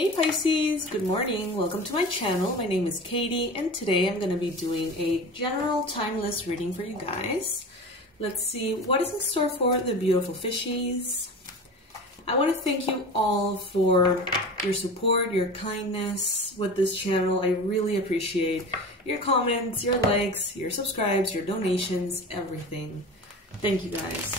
Hey Pisces, good morning. Welcome to my channel. My name is Katie and today I'm going to be doing a general timeless reading for you guys. Let's see what is in store for the beautiful fishies. I want to thank you all for your support, your kindness with this channel. I really appreciate your comments, your likes, your subscribes, your donations, everything. Thank you guys.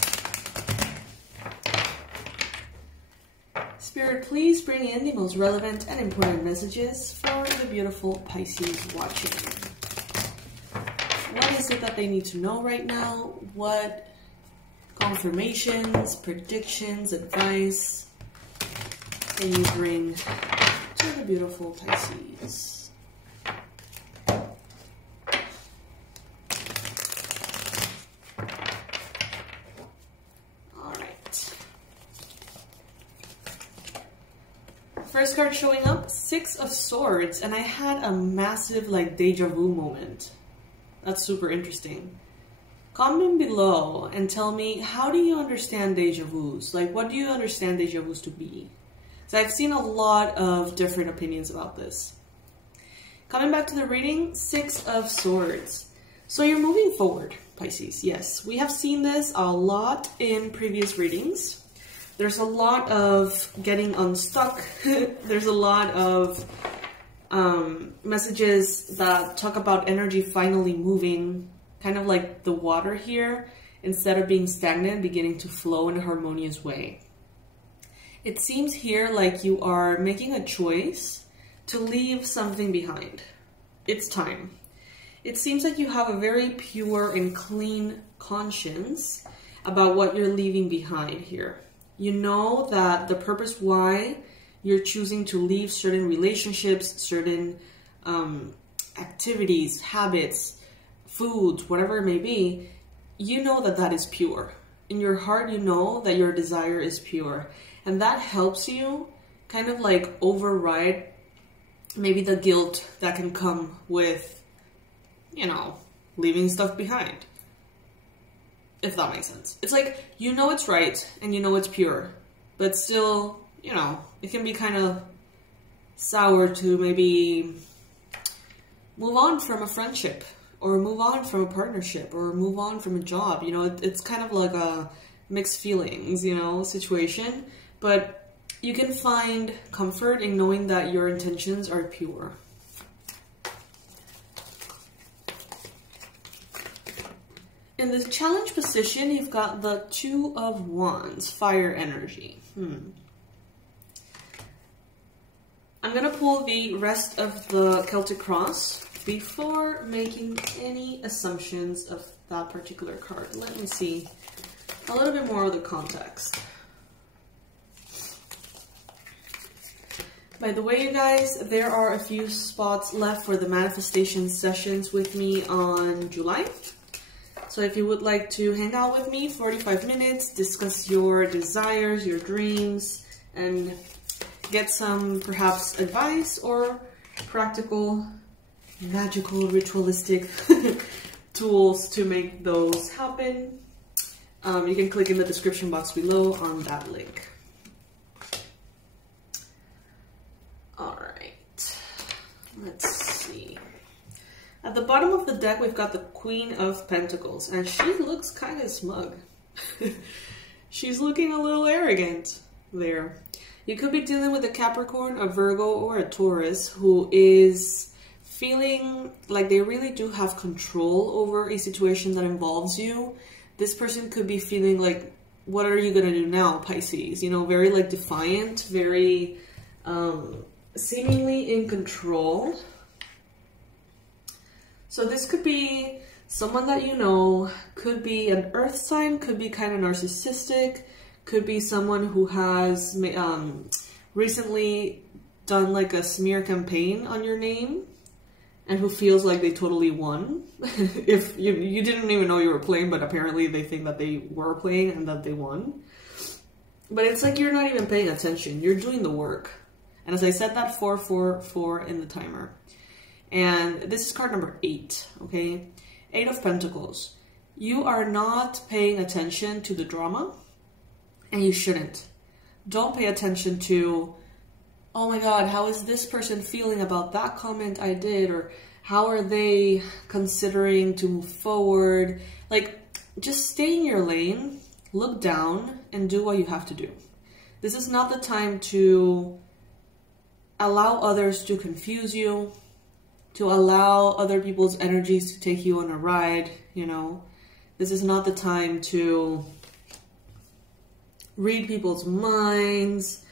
Spirit, please bring in the most relevant and important messages for the beautiful Pisces watching. What is it that they need to know right now? What confirmations, predictions, advice can you bring to the beautiful Pisces? First card showing up, Six of Swords, and I had a massive like deja vu moment. That's super interesting. Comment below and tell me, how do you understand deja vus? Like, what do you understand deja vus to be? So I've seen a lot of different opinions about this. Coming back to the reading, Six of Swords. So you're moving forward, Pisces. Yes, we have seen this a lot in previous readings. There's a lot of getting unstuck. There's a lot of messages that talk about energy finally moving, kind of like the water here, instead of being stagnant, beginning to flow in a harmonious way. It seems here like you are making a choice to leave something behind. It's time. It seems like you have a very pure and clean conscience about what you're leaving behind here. You know that the purpose why you're choosing to leave certain relationships, certain activities, habits, foods, whatever it may be, you know that that is pure. In your heart, you know that your desire is pure. And that helps you kind of like override maybe the guilt that can come with, you know, leaving stuff behind. If that makes sense. It's like, you know it's right and you know it's pure, but still, you know, it can be kind of sour to maybe move on from a friendship or move on from a partnership or move on from a job. You know, it's kind of like a mixed feelings, you know, situation, but you can find comfort in knowing that your intentions are pure. In the challenge position, you've got the Two of Wands, fire energy. I'm going to pull the rest of the Celtic cross before making any assumptions of that particular card. Let me see a little bit more of the context. By the way, you guys, there are a few spots left for the manifestation sessions with me on July. So if you would like to hang out with me 45 minutes, discuss your desires, your dreams, and get some perhaps advice or practical, magical, ritualistic tools to make those happen, you can click in the description box below on that link. All right, let's see. At the bottom of the deck, we've got the Queen of Pentacles, and she looks kind of smug. She's looking a little arrogant there. You could be dealing with a Capricorn, a Virgo, or a Taurus who is feeling like they really do have control over a situation that involves you. This person could be feeling like, what are you going to do now, Pisces? You know, very like defiant, very seemingly in control. So this could be someone that you know, could be an earth sign, could be kind of narcissistic, could be someone who has recently done like a smear campaign on your name and who feels like they totally won. If you didn't even know you were playing, but apparently they think that they were playing and that they won. But it's like you're not even paying attention. You're doing the work. And as I said, that 444 in the timer. And this is card number 8, okay? 8 of Pentacles. You are not paying attention to the drama, and you shouldn't. Don't pay attention to, oh my God, how is this person feeling about that comment I did? Or how are they considering to move forward? Like, just stay in your lane, look down, and do what you have to do. This is not the time to allow others to confuse you, to allow other people's energies to take you on a ride, you know. This is not the time to read people's minds.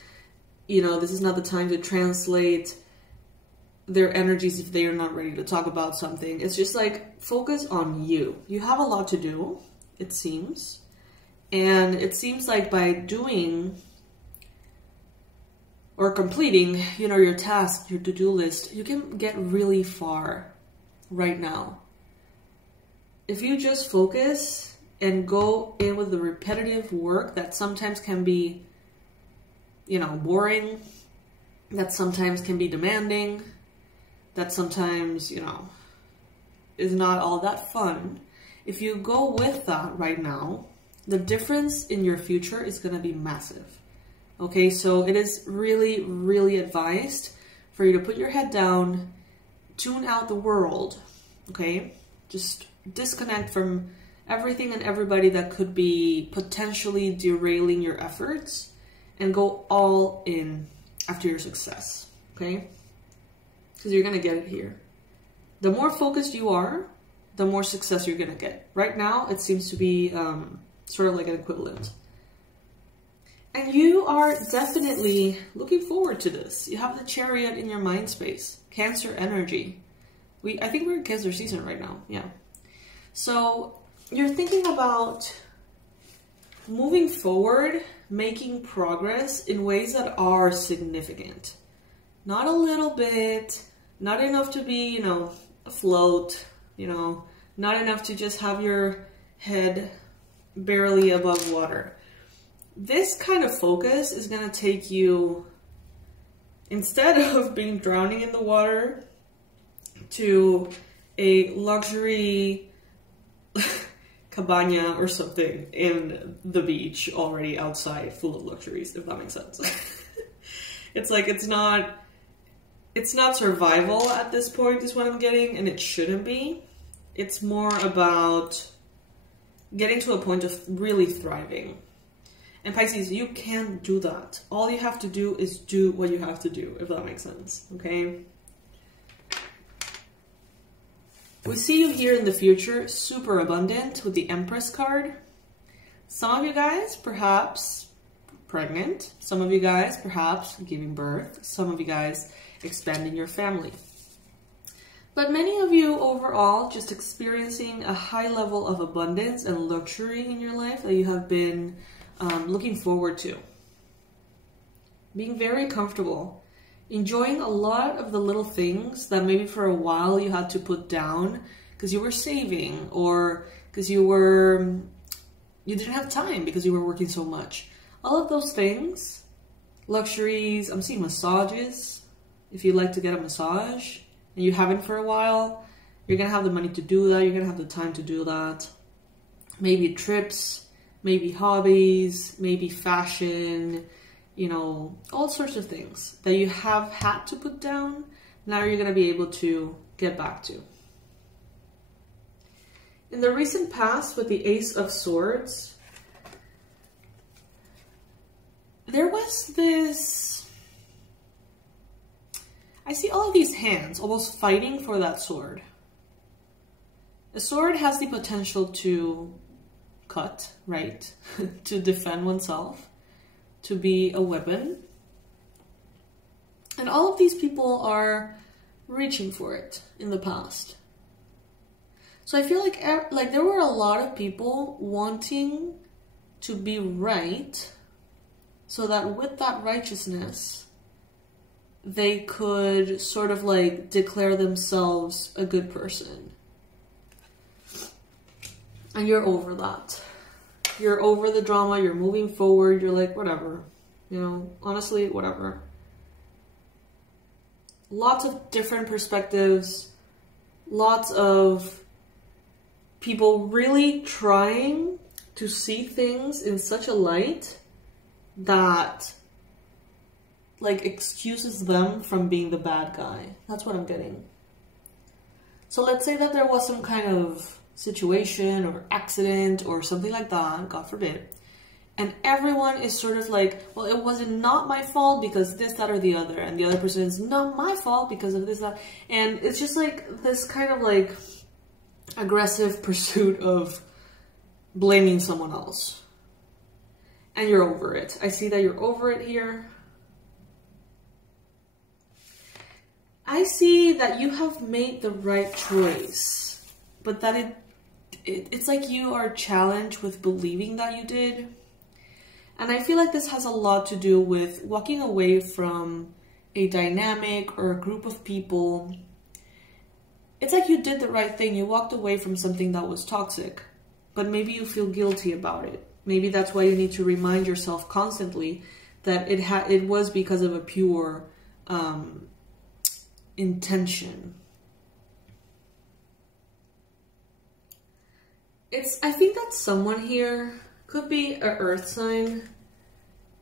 You know, this is not the time to translate their energies if they are not ready to talk about something. It's just like, focus on you. You have a lot to do, it seems. And it seems like by doing or completing, you know, your task, your to-do list, you can get really far right now. If you just focus and go in with the repetitive work that sometimes can be, you know, boring, that sometimes can be demanding, that sometimes, you know, is not all that fun. If you go with that right now, the difference in your future is going to be massive. Okay, so it is really, really advised for you to put your head down, tune out the world, okay? Just disconnect from everything and everybody that could be potentially derailing your efforts, and go all in after your success, okay? Because you're gonna get it here. The more focused you are, the more success you're gonna get. Right now, it seems to be sort of like an equivalent. And you are definitely looking forward to this. You have the Chariot in your mind space, Cancer energy. I think we're in Cancer season right now, yeah. So you're thinking about moving forward, making progress in ways that are significant. Not a little bit, not enough to be, you know, afloat, you know, not enough to just have your head barely above water. This kind of focus is going to take you, instead of being drowning in the water, to a luxury cabana or something in the beach already outside, full of luxuries, if that makes sense. It's like, it's not survival at this point is what I'm getting, and it shouldn't be. It's more about getting to a point of really thriving. And Pisces, you can do that. All you have to do is do what you have to do, if that makes sense, okay? We see you here in the future, super abundant with the Empress card. Some of you guys, perhaps pregnant. Some of you guys, perhaps giving birth. Some of you guys, expanding your family. But many of you overall just experiencing a high level of abundance and luxury in your life that you have been looking forward to. Being very comfortable. Enjoying a lot of the little things that maybe for a while you had to put down because you were saving, or because you didn't have time because you were working so much. All of those things, luxuries, I'm seeing massages. If you like to get a massage and you haven't for a while, you're gonna have the money to do that. You're gonna have the time to do that. Maybe trips, maybe hobbies, maybe fashion, you know, all sorts of things that you have had to put down. Now you're gonna be able to get back to. In the recent past with the Ace of Swords, there was this, I see all of these hands almost fighting for that sword. A sword has the potential to cut, right? To defend oneself, to be a weapon. And all of these people are reaching for it in the past. So I feel like there were a lot of people wanting to be right, so that with that righteousness, they could sort of like declare themselves a good person. And you're over that. You're over the drama, you're moving forward, you're like, whatever. You know, honestly, whatever. Lots of different perspectives, lots of people really trying to see things in such a light that like excuses them from being the bad guy. That's what I'm getting. So let's say that there was some kind of situation or accident or something like that, God forbid. And everyone is sort of like, well, it wasn't not my fault because this, that, or the other. And the other person is not my fault because of this, that. And it's just like this kind of like aggressive pursuit of blaming someone else. And you're over it. I see that you're over it here. I see that you have made the right choice, but that it's like you are challenged with believing that you did. And I feel like this has a lot to do with walking away from a dynamic or a group of people. It's like you did the right thing. You walked away from something that was toxic, but maybe you feel guilty about it. Maybe that's why you need to remind yourself constantly that it was because of a pure intention. I think that someone here could be an earth sign,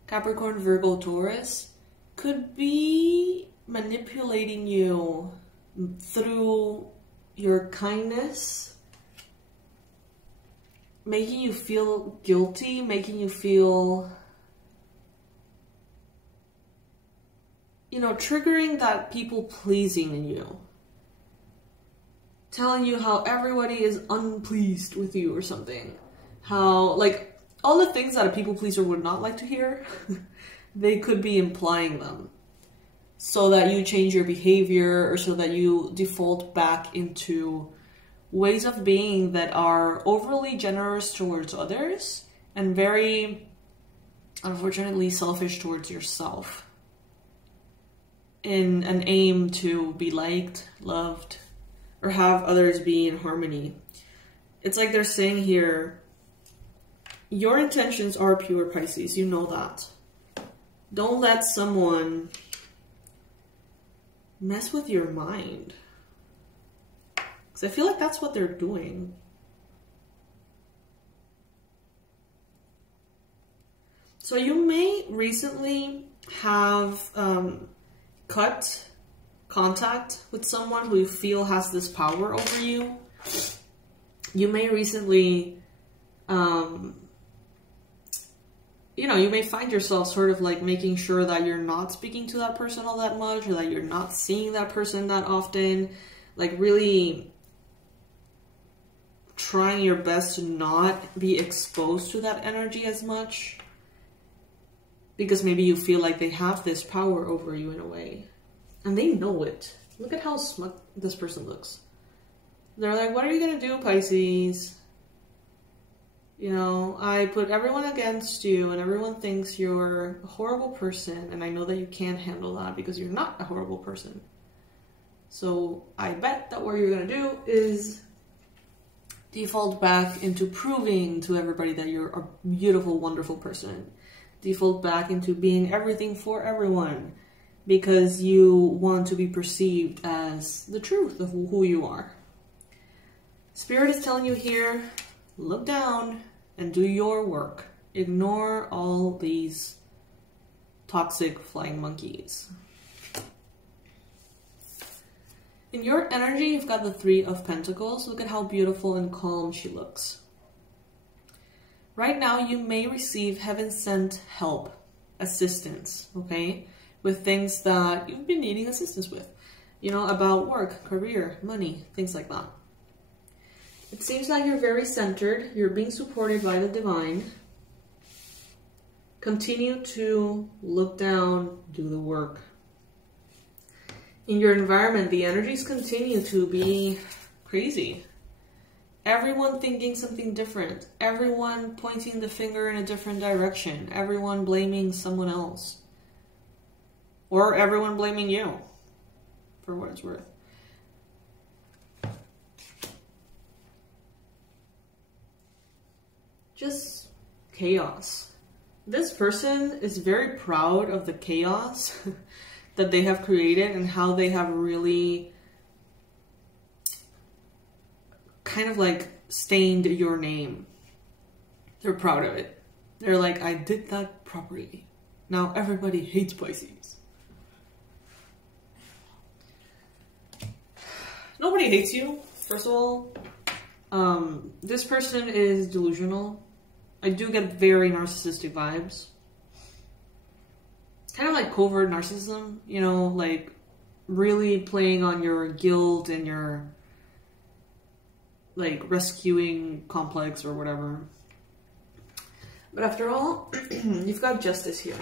Capricorn, Virgo, Taurus, could be manipulating you through your kindness, making you feel guilty, making you feel, you know, triggering that people pleasing in you. Telling you how everybody is unpleased with you or something. How, like, all the things that a people pleaser would not like to hear, they could be implying them. So that you change your behavior or so that you default back into ways of being that are overly generous towards others and very, unfortunately, selfish towards yourself. In an aim to be liked, loved, or have others be in harmony. It's like they're saying here, your intentions are pure, Pisces. You know that. Don't let someone mess with your mind. Because I feel like that's what they're doing. So you may recently have cut contact with someone who you feel has this power over you. You may recently, you know, you may find yourself sort of like making sure that you're not speaking to that person all that much, or that you're not seeing that person that often, like really trying your best to not be exposed to that energy as much, because maybe you feel like they have this power over you in a way. And they know it. Look at how smug this person looks. They're like, what are you going to do, Pisces? You know, I put everyone against you and everyone thinks you're a horrible person. And I know that you can't handle that because you're not a horrible person. So I bet that what you're going to do is default back into proving to everybody that you're a beautiful, wonderful person. Default back into being everything for everyone. Because you want to be perceived as the truth of who you are. Spirit is telling you here, look down and do your work. Ignore all these toxic flying monkeys. In your energy, you've got the Three of Pentacles. Look at how beautiful and calm she looks. Right now, you may receive heaven-sent help, assistance, okay? With things that you've been needing assistance with. You know, about work, career, money, things like that. It seems like you're very centered. You're being supported by the divine. Continue to look down, do the work. In your environment, the energies continue to be crazy. Everyone thinking something different. Everyone pointing the finger in a different direction. Everyone blaming someone else. Or everyone blaming you, for what it's worth. Just chaos. This person is very proud of the chaos that they have created and how they have really kind of like stained your name. They're proud of it. They're like, I did that properly. Now everybody hates Pisces. nobody hates you, first of all. This person is delusional. I do get very narcissistic vibes. Kind of like covert narcissism, you know, like really playing on your guilt and your like rescuing complex or whatever. But after all, you've got justice here.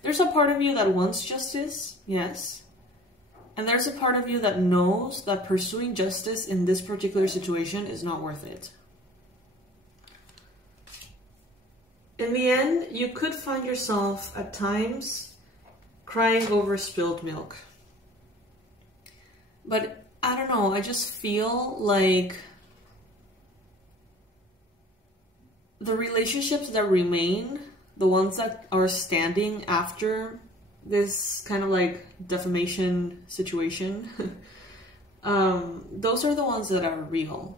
There's a part of you that wants justice, yes. And there's a part of you that knows that pursuing justice in this particular situation is not worth it. In the end, you could find yourself at times crying over spilled milk. But I don't know, I just feel like the relationships that remain, the ones that are standing after this kind of like defamation situation, those are the ones that are real.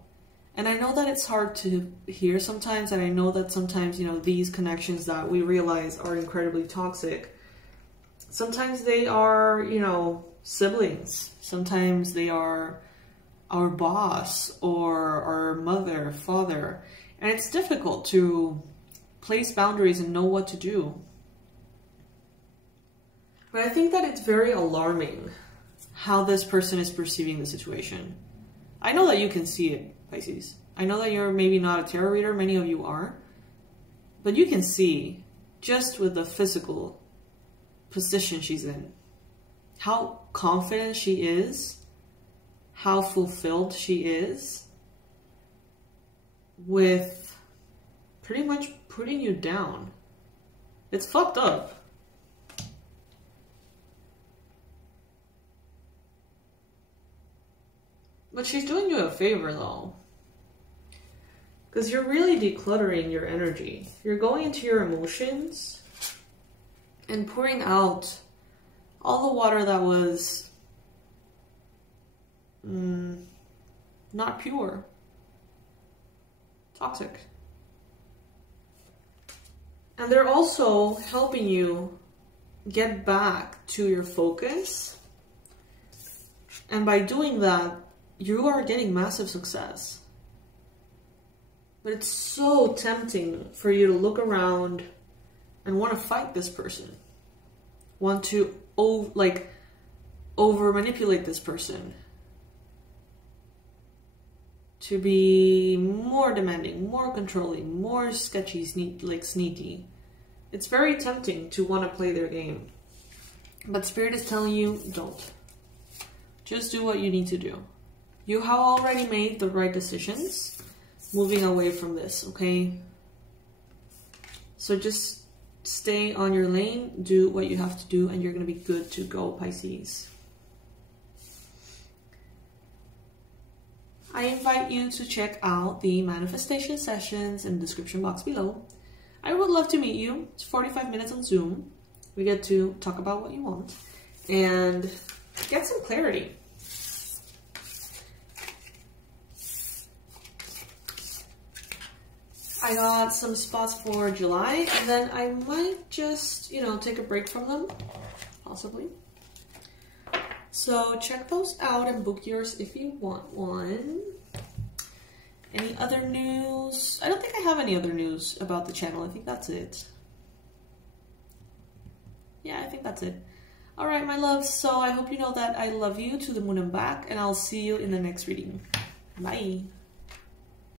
And I know that it's hard to hear sometimes, and I know that sometimes, you know, these connections that we realize are incredibly toxic, sometimes they are, you know, siblings. Sometimes they are our boss or our mother, father. And it's difficult to place boundaries and know what to do. But I think that it's very alarming how this person is perceiving the situation. I know that you can see it, Pisces. I know that you're maybe not a tarot reader, many of you are. But you can see, just with the physical position she's in, how confident she is, how fulfilled she is, with pretty much putting you down. It's fucked up. But she's doing you a favor though. Because you're really decluttering your energy. You're going into your emotions and pouring out all the water that was not pure. Toxic. And they're also helping you get back to your focus. And by doing that, you are getting massive success. But it's so tempting for you to look around and want to fight this person. Want to over manipulate this person. To be more demanding, more controlling, more sketchy, sneaky. It's very tempting to want to play their game. But Spirit is telling you, don't. Just do what you need to do. You have already made the right decisions moving away from this, okay? So just stay on your lane, do what you have to do, and you're going to be good to go, Pisces. I invite you to check out the manifestation sessions in the description box below. I would love to meet you. It's 45 minutes on Zoom. We get to talk about what you want and get some clarity. I got some spots for July, and then I might just, you know, take a break from them, possibly. So check those out and book yours if you want one. Any other news? I don't think I have any other news about the channel. I think that's it. Yeah, I think that's it. All right, my loves. So I hope you know that I love you to the moon and back, and I'll see you in the next reading. Bye.